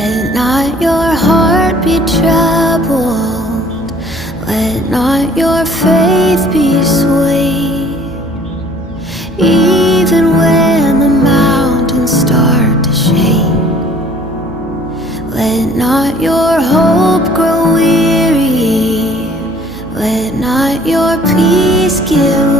Let not your heart be troubled, let not your faith be swayed. Even when the mountains start to shake, let not your hope grow weary, let not your peace give